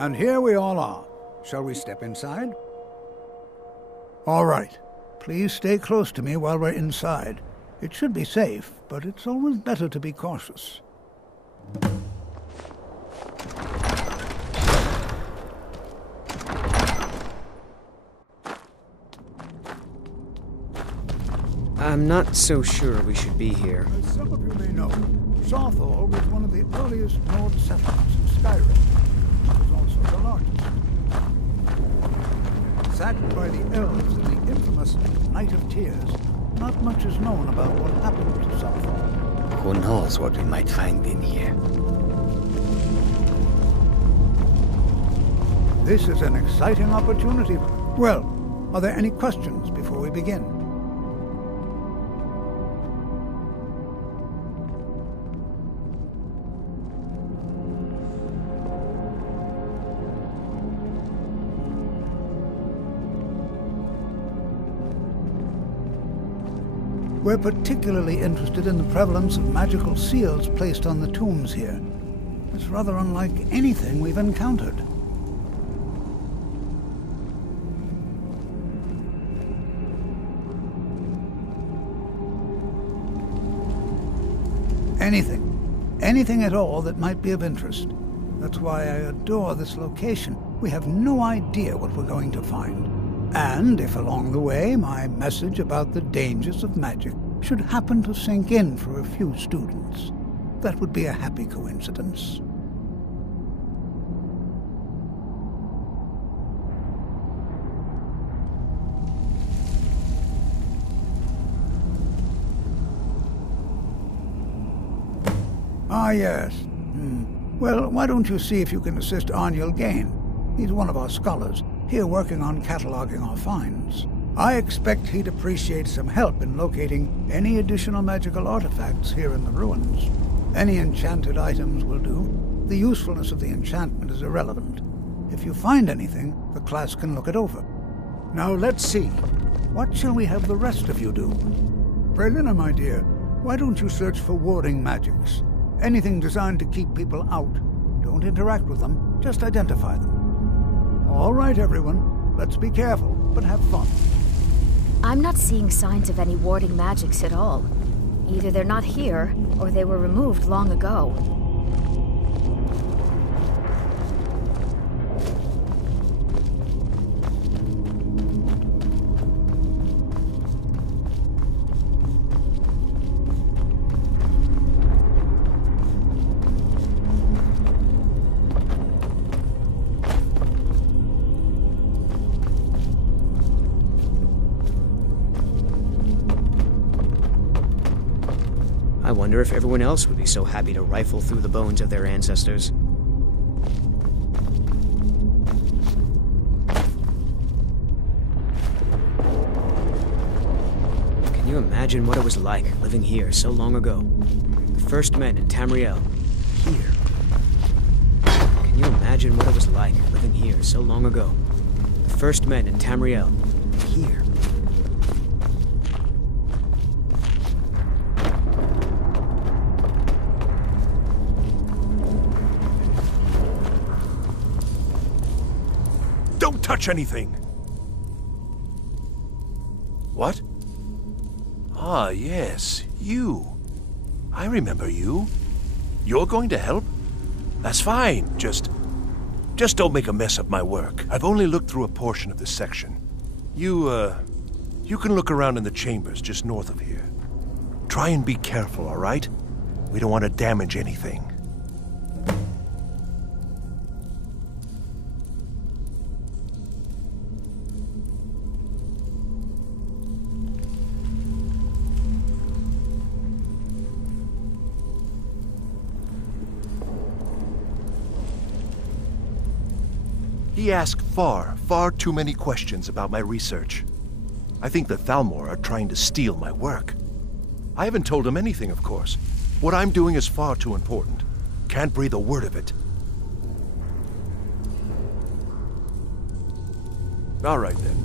And here we all are. Shall we step inside? All right. Please stay close to me while we're inside. It should be safe, but it's always better to be cautious. I'm not so sure we should be here. As some of you may know, Saarthal was one of the earliest Nord settlements in Skyrim. It was also the largest. Sacked by the elves in the infamous Night of Tears, not much is known about what happened to Saarthal. Who knows what we might find in here? This is an exciting opportunity. Well, are there any questions before we begin? We're particularly interested in the prevalence of magical seals placed on the tombs here. It's rather unlike anything we've encountered. Anything at all that might be of interest. That's why I adore this location. We have no idea what we're going to find. And if along the way my message about the dangers of magic should happen to sink in for a few students, that would be a happy coincidence. Ah, yes. Well, why don't you see if you can assist Arniel Gain? He's one of our scholars, here working on cataloging our finds. I expect he'd appreciate some help in locating any additional magical artifacts here in the ruins. Any enchanted items will do. The usefulness of the enchantment is irrelevant. If you find anything, the class can look it over. Now let's see. What shall we have the rest of you do? Prelina, my dear, why don't you search for warding magics? Anything designed to keep people out. Don't interact with them, just identify them. All right, everyone. Let's be careful, but have fun. I'm not seeing signs of any warding magics at all. Either they're not here, or they were removed long ago. I wonder if everyone else would be so happy to rifle through the bones of their ancestors. Can you imagine what it was like living here so long ago? The first men in Tamriel. Here. Can you imagine what it was like living here so long ago? The first men in Tamriel. Here. Don't touch anything! What? Ah, yes, you. I remember you. You're going to help? That's fine, just don't make a mess of my work. I've only looked through a portion of this section. You can look around in the chambers just north of here. Try and be careful, all right? We don't want to damage anything. He asked far too many questions about my research. I think the Thalmor are trying to steal my work. I haven't told him anything, of course. What I'm doing is far too important. Can't breathe a word of it. All right, then.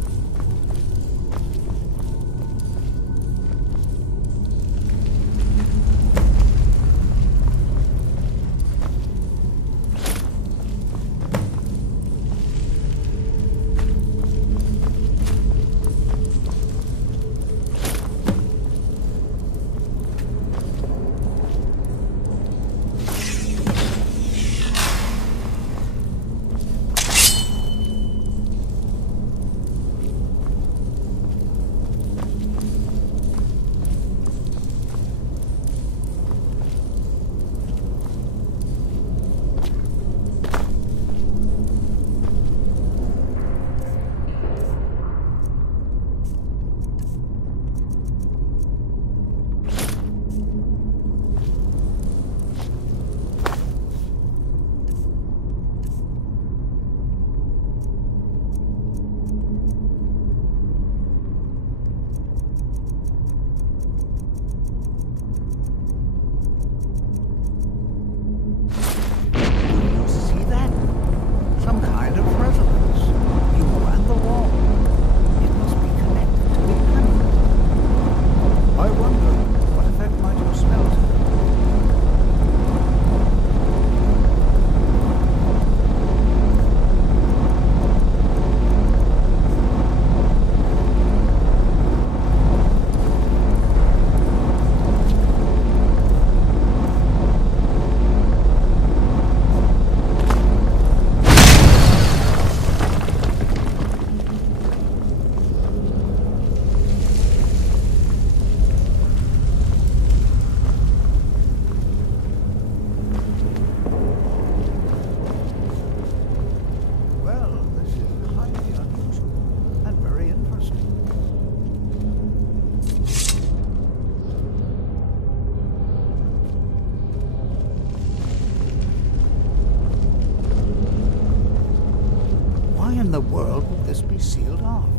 in the world would this be sealed off?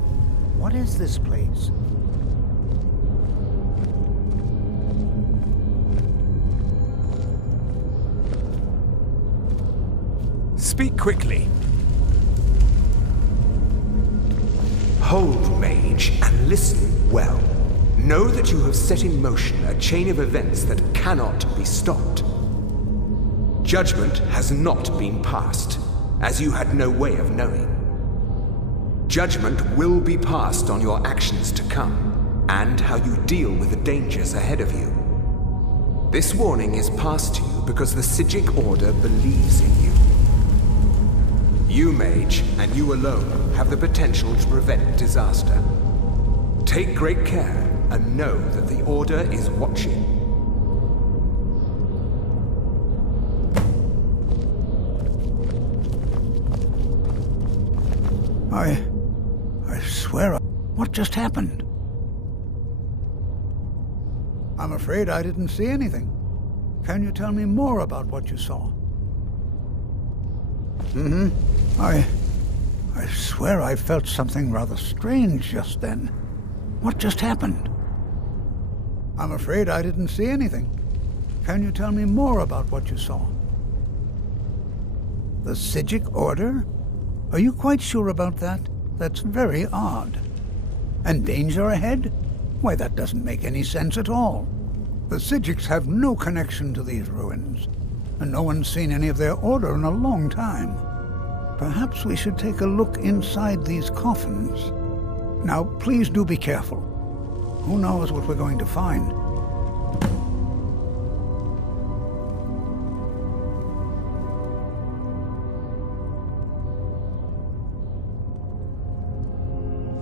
What is this place? Speak quickly. Hold, mage, and listen well. Know that you have set in motion a chain of events that cannot be stopped. Judgment has not been passed, as you had no way of knowing. Judgment will be passed on your actions to come, and how you deal with the dangers ahead of you. This warning is passed to you because the Psijic Order believes in you. You, mage, and you alone, have the potential to prevent disaster. Take great care, and know that the Order is watching. I swear, what just happened? I'm afraid I didn't see anything. Can you tell me more about what you saw? I swear I felt something rather strange just then. What just happened? I'm afraid I didn't see anything. Can you tell me more about what you saw? The Psijic Order? Are you quite sure about that? That's very odd. And danger ahead? Why, that doesn't make any sense at all. The Psijics have no connection to these ruins, and no one's seen any of their order in a long time. Perhaps we should take a look inside these coffins. Now, please do be careful. Who knows what we're going to find?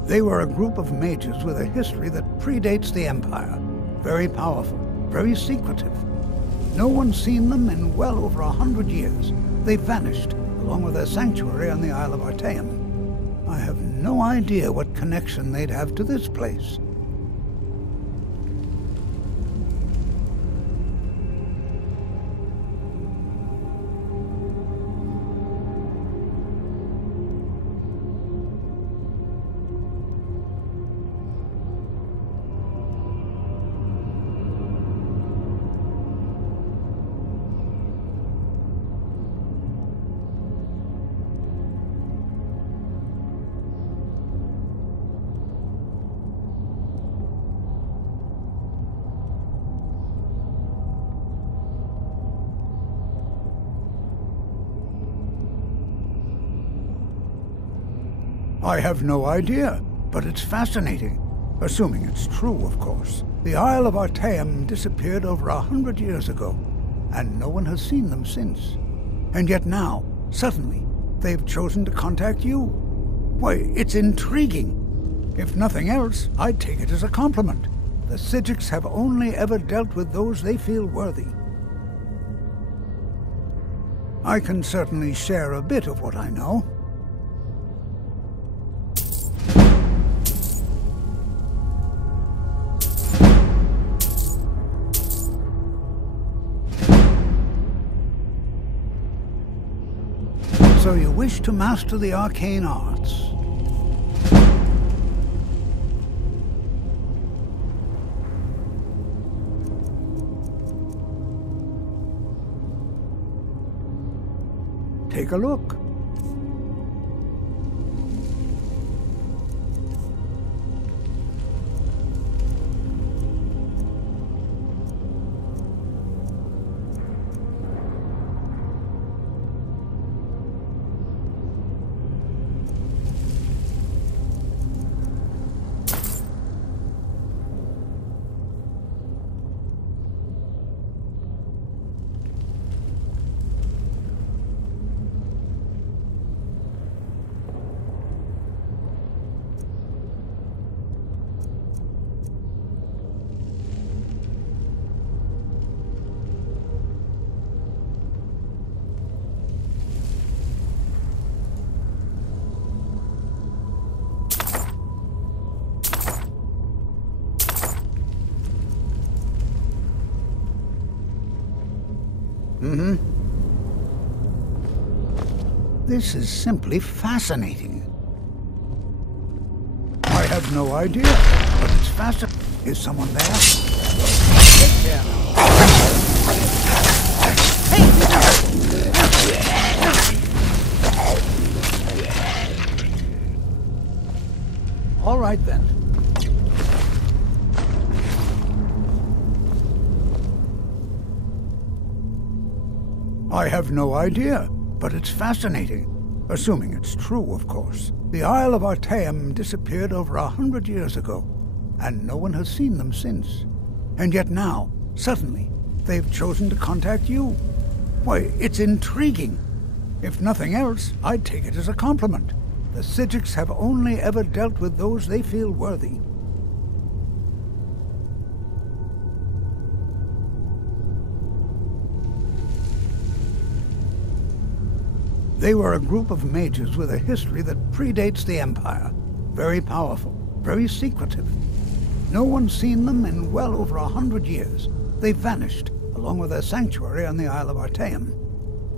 They were a group of mages with a history that predates the Empire. Very powerful, very secretive. No one's seen them in well over 100 years. They vanished, along with their sanctuary on the Isle of Artaeum. I have no idea what connection they'd have to this place. I have no idea, but it's fascinating. Assuming it's true, of course. The Isle of Artaeum disappeared over 100 years ago, and no one has seen them since. And yet now, suddenly, they've chosen to contact you. Why, it's intriguing. If nothing else, I'd take it as a compliment. The Psijics have only ever dealt with those they feel worthy. I can certainly share a bit of what I know. So you wish to master the arcane arts? Take a look. This is simply fascinating. have no idea, but it's fascinating. Is someone there? Take care now. All right then. I have no idea, but it's fascinating. Assuming it's true, of course. The Isle of Artaeum disappeared over 100 years ago, and no one has seen them since. And yet now, suddenly, they've chosen to contact you. Why, it's intriguing. If nothing else, I'd take it as a compliment. The Psijics have only ever dealt with those they feel worthy. They were a group of mages with a history that predates the Empire. Very powerful, very secretive. No one's seen them in well over 100 years. They vanished, along with their sanctuary on the Isle of Artaeum.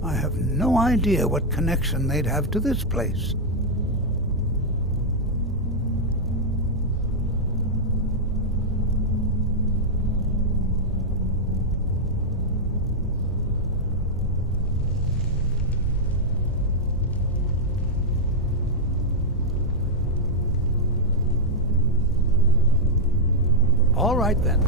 I have no idea what connection they'd have to this place. All right, then.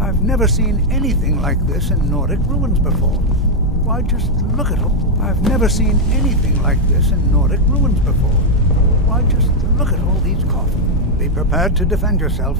I've never seen anything like this in Nordic ruins before. Why, just look at all... I've never seen anything like this in Nordic ruins before. Why, just look at all these coffins. Be prepared to defend yourself.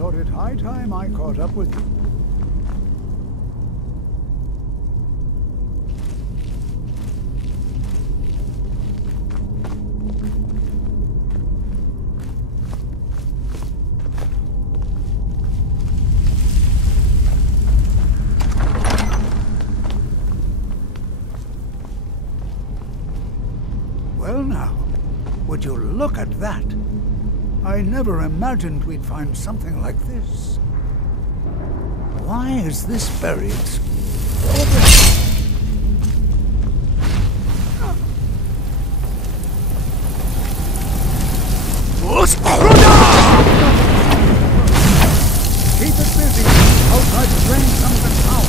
thought it high time I caught up with you. Well now, would you look at that? I never imagined we'd find something like this. Why is this buried? Keep it busy. I'll try to drain some of the power.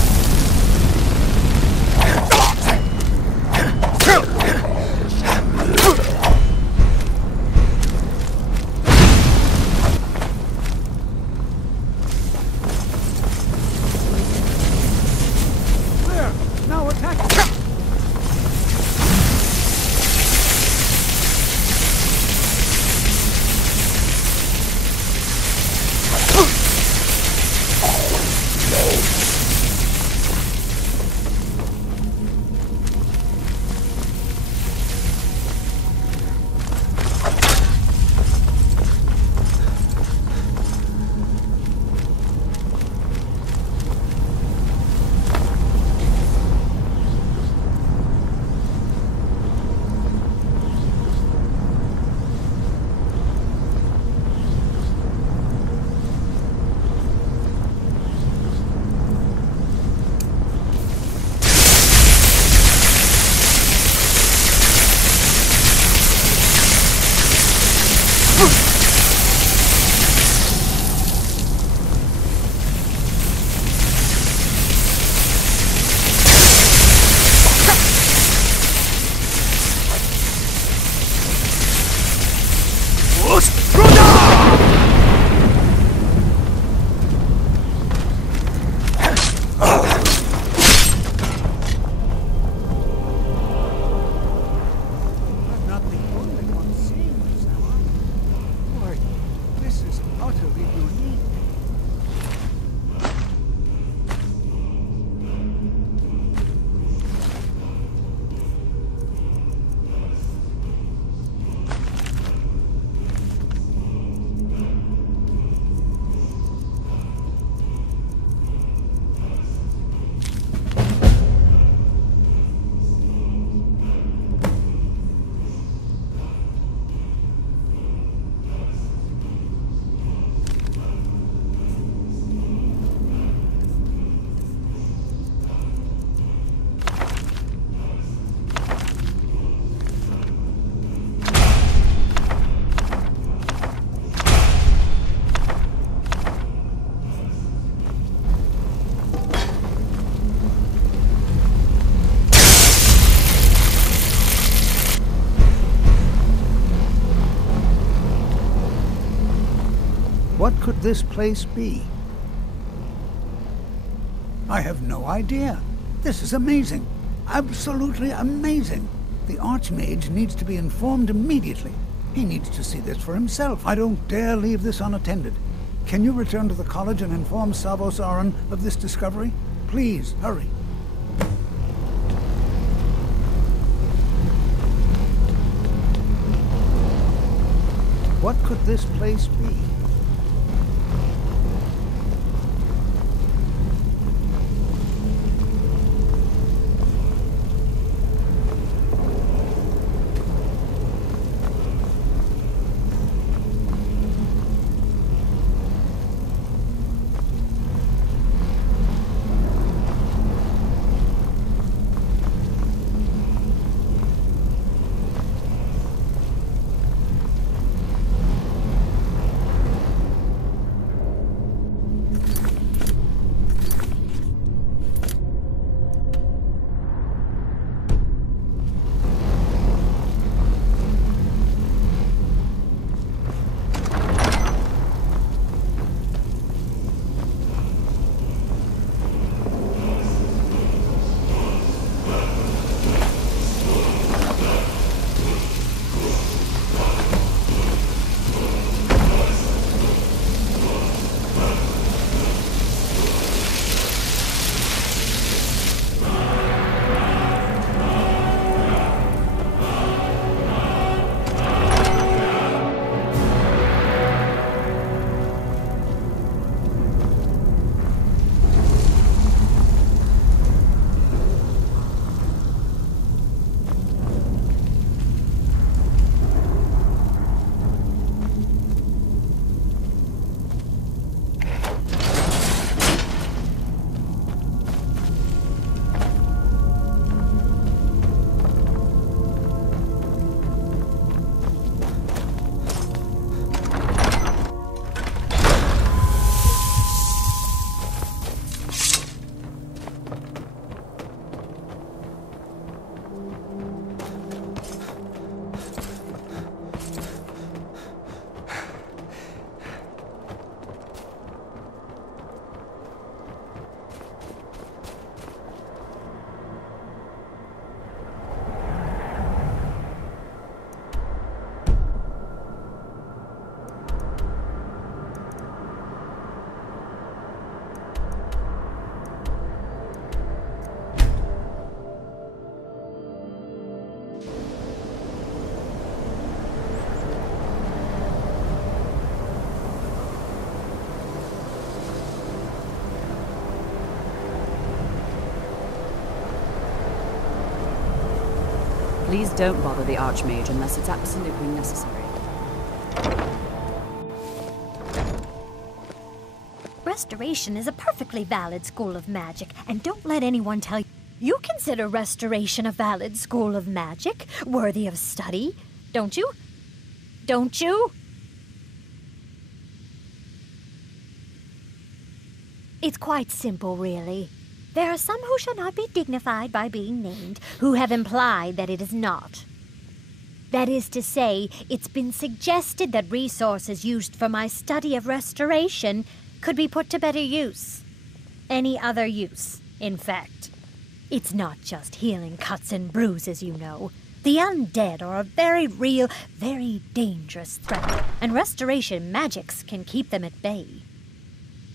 What could this place be? I have no idea. This is amazing. Absolutely amazing. The Archmage needs to be informed immediately. He needs to see this for himself. I don't dare leave this unattended. Can you return to the college and inform Savos Aran of this discovery? Please, hurry. What could this place be? Please don't bother the Archmage unless it's absolutely necessary. Restoration is a perfectly valid school of magic, and don't let anyone tell you. You consider Restoration a valid school of magic, worthy of study, don't you? Don't you? It's quite simple, really. There are some who shall not be dignified by being named, who have implied that it is not. That is to say, it's been suggested that resources used for my study of restoration could be put to better use. Any other use, in fact. It's not just healing cuts and bruises, you know. The undead are a very real, very dangerous threat, and restoration magics can keep them at bay.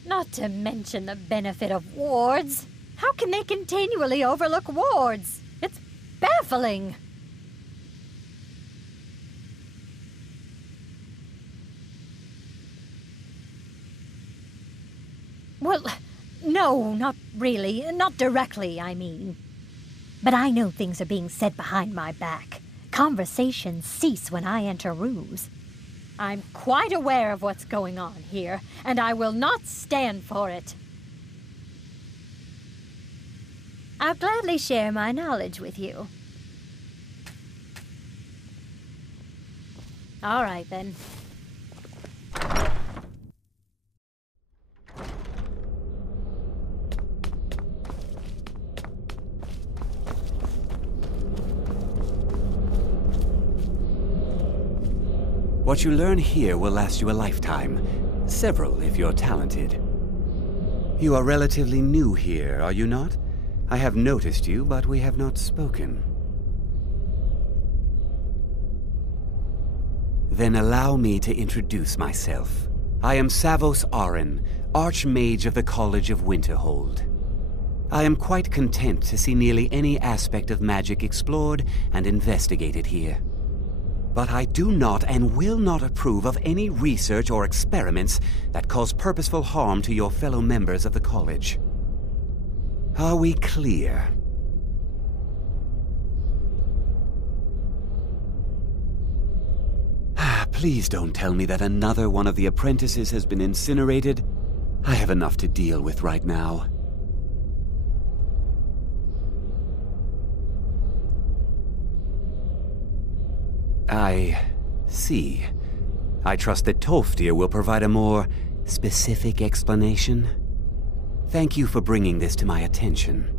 Not to mention the benefit of wards. How can they continually overlook wards? It's baffling. Well, no, not really. Not directly, I mean. But I know things are being said behind my back. Conversations cease when I enter rooms. I'm quite aware of what's going on here, and I will not stand for it. I'll gladly share my knowledge with you. All right, then. What you learn here will last you a lifetime. Several, if you're talented. You are relatively new here, are you not? I have noticed you, but we have not spoken. Then allow me to introduce myself. I am Savos Aren, Archmage of the College of Winterhold. I am quite content to see nearly any aspect of magic explored and investigated here. But I do not and will not approve of any research or experiments that cause purposeful harm to your fellow members of the college. Are we clear? Please don't tell me that another one of the apprentices has been incinerated. I have enough to deal with right now. I see. I trust that Tolfdir will provide a more specific explanation. Thank you for bringing this to my attention.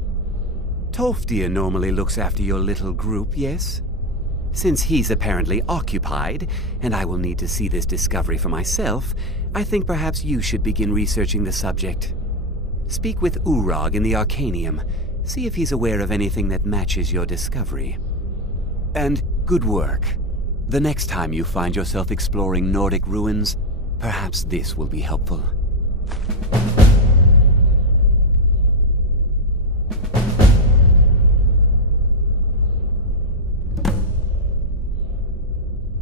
Tolfdir normally looks after your little group, yes? Since he's apparently occupied, and I will need to see this discovery for myself, I think perhaps you should begin researching the subject. Speak with Urag in the Arcanium. See if he's aware of anything that matches your discovery. And good work. The next time you find yourself exploring Nordic ruins, perhaps this will be helpful.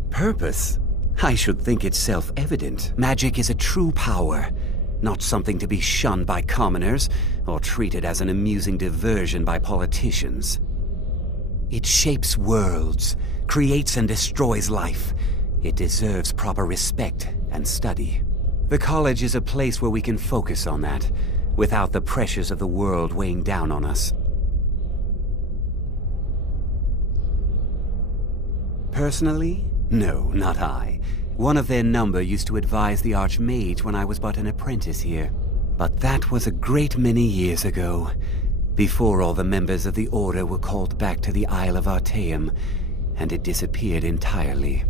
Purpose? I should think it's self-evident. Magic is a true power, not something to be shunned by commoners or treated as an amusing diversion by politicians. It shapes worlds, creates and destroys life. It deserves proper respect and study. The college is a place where we can focus on that, without the pressures of the world weighing down on us. Personally? No, not I. One of their number used to advise the Archmage when I was but an apprentice here. But that was a great many years ago, before all the members of the Order were called back to the Isle of Artaeum, and it disappeared entirely.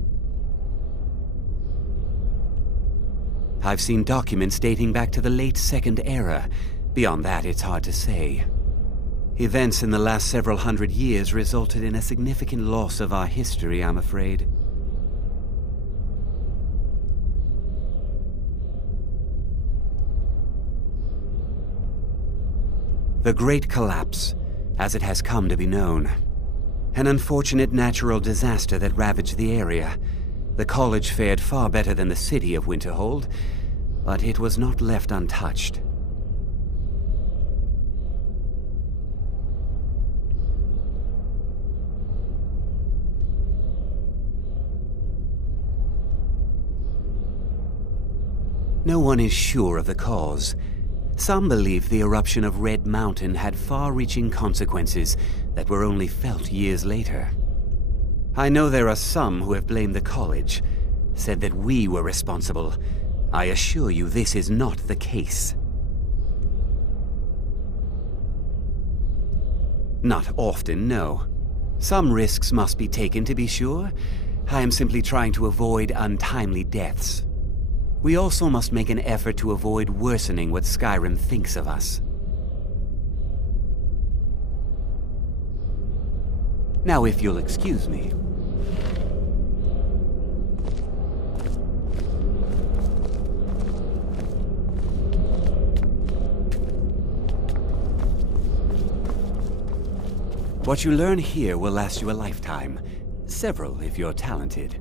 I've seen documents dating back to the late Second Era. Beyond that, it's hard to say. Events in the last several hundred years resulted in a significant loss of our history, I'm afraid. The Great Collapse, as it has come to be known. An unfortunate natural disaster that ravaged the area. The college fared far better than the city of Winterhold, but it was not left untouched. No one is sure of the cause. Some believe the eruption of Red Mountain had far-reaching consequences that were only felt years later. I know there are some who have blamed the college, said that we were responsible. I assure you this is not the case. Not often, no. Some risks must be taken, to be sure. I am simply trying to avoid untimely deaths. We also must make an effort to avoid worsening what Skyrim thinks of us. Now, if you'll excuse me. What you learn here will last you a lifetime. Several, if you're talented.